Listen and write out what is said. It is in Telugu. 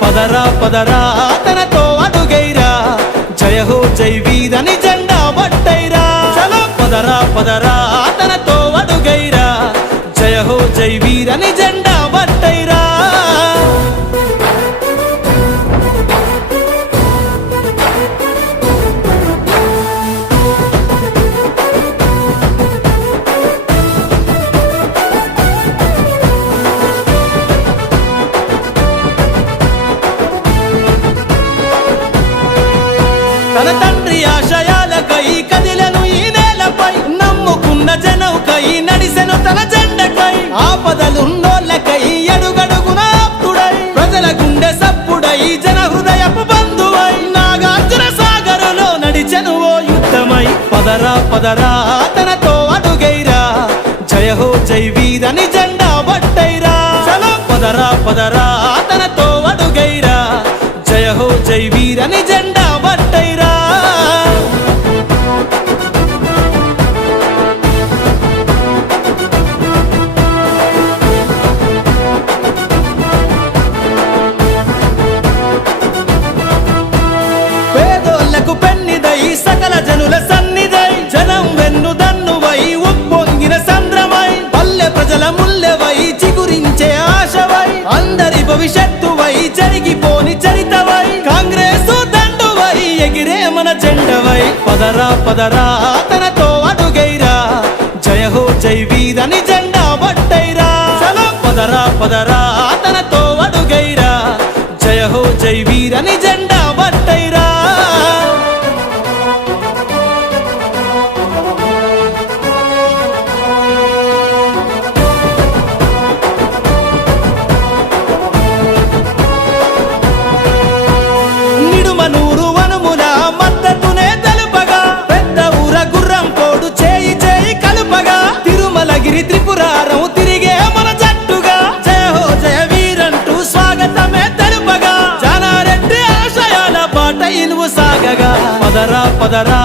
పదరా పదరా తనతో అడుగైరా జయ హో జై వీరని జెండా పట్టైరా చలో పదరా పదరా తనతో అడుగైరా జయ హో జై వీరని జెండా పట్టైరా తన తండ్రి ఆశయాలకై కదిలను ఈ నేలపై నమ్ముకున్న జనౌకై నడిసెను తన జెండకై ఆపదలున్నోళ్ళకై అడుగడుగున ఆప్తుడై ప్రజల గుండె సప్పుడై జన హృదయపు బంధువై నాగార్జున సాగరులో నడిచెను ఓ యుద్ధమై పదరా పదరా తనతో అడుగైరా జయ హో జై వీరని జెండా పట్టైరా చలో పదరా పదరా తనతో అడుగైరా జయ హో జై వీరని జెండా పట్టైరా పేదోళ్లకు పెన్నిదై సకల జనుల సన్నిధై జనం వెన్ను దన్నువై ఉప్పొంగిన సంద్రమై పల్లె ప్రజల ముల్లెవై చిగురించే ఆశవై అందరి భవిష్యత్తువై జరిగిపోని చరితవై కాంగ్రెస్ దండువై ఎగిరే మన జెండవై పదరా పదరా తనతో అడుగైరా జయ హో జై వీరని జెండా పట్టైరా చలో పదరా పదరా తనతో అడుగైరా జయ హో జై వీరని జెండా పట్టైరా నిడుమనూరు వనముల మద్దతునే తెలుపగా పెద్ద ఊర గుర్రం పోడు చేయి చేయి కలుపగా తిరుమలగిరి త్రిపురారం తిరిగే మన జట్టుగా జయ హో జయ వీరంటూ స్వాగతమే తెలుపగా జానారెడ్డి ఆశయాల బాట ఇనువు సాగగా పదరా పదరా